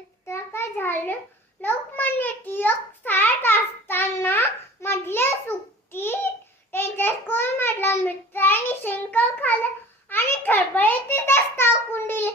एकदा काय झालं, लोकमान्य टिळक शाळेत असताना मधल्या सुट्टीत त्यांच्या स्कूलमधल्या मित्रांनी शेंगदाणे खाल्लं आणि खळबळीतच टाकून दिले.